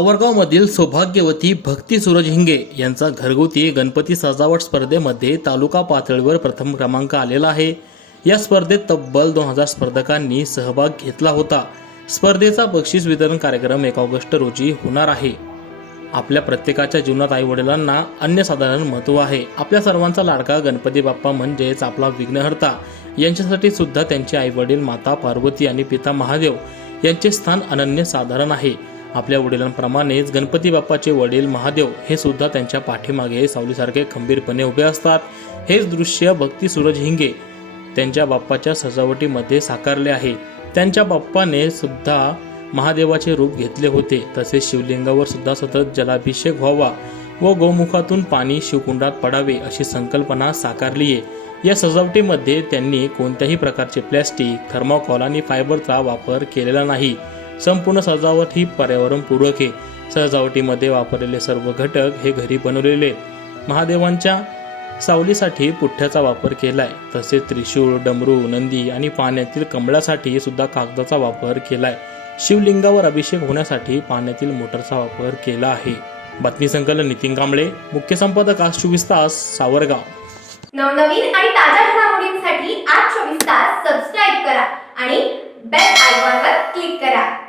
सावरगावमधील सौभाग्यवती भक्ती सूरज हिंगे यांचा घरगुती गणपती सजावट स्पर्धेमध्ये तालुका पातळीवर प्रथम क्रमांक आलेला आहे. या स्पर्धेत तब्बल दोन हजार स्पर्धकांनी सहभाग घेतला होता. स्पर्धेचा बक्षीस वितरण कार्यक्रम एक ऑगस्ट रोजी होणार आहे. आपल्या प्रत्येकाच्या जीवनात आई वडिलांना अन्यसाधारण महत्त्व आहे. आपल्या सर्वांचा लाडका गणपती बाप्पा म्हणजेच आपला विघ्नहर्ता. यांच्यासाठी सुद्धा त्यांचे आई वडील माता पार्वती आणि पिता महादेव यांचे स्थान अनन्य साधारण आहे. आपल्या वडिलांप्रमाणेच गणपती बाप्पाचे वडील महादेव हे सुद्धा त्यांच्या पाठीमागे सावलीसारखे खंबीरपणे उभे असतात. हेच दृश्य भक्ती सूरज हिंगे त्यांच्या बाप्पाच्या सजावटीमध्ये साकारले आहे. त्यांच्या बाप्पाने सुद्धा महादेवाचे रूप घेतले होते. तसेच शिवलिंगावर सुद्धा सतत जलाभिषेक व्हावा व गोमुखातून पाणी शिवकुंडात पडावे अशी संकल्पना साकारली आहे या सजावटीमध्ये त्यांनी कोणत्याही प्रकारचे प्लॅस्टिक थर्माकॉल आणि फायबरचा वापर केलेला नाही. संपूर्ण सजावट ही पर्यावरणपूरक आहे. सजावटीमध्ये वापरलेले सर्व घटक हे घरी बनवलेले महादेवांच्या सावलीसाठी पुठ्ठ्याचा वापर केलाय. तसेच त्रिशूळ डमरू नंदी आणि पाण्यातील कमळासाठी सुद्धा कागदाचा वापर केलाय. शिवलिंगावर अभिषेक होण्यासाठी पाण्यातील मोटरचा वापर केला आहे. बातमी संकलन नितीन कांबळे मुख्य संपादक आज चोवीस तास सावरगाव. नवनवीन आणि ताज्या घडामोडींसाठी आज चोवीस तास सबस्क्राईब करा आणि बेल आयकॉनवर क्लिक करा.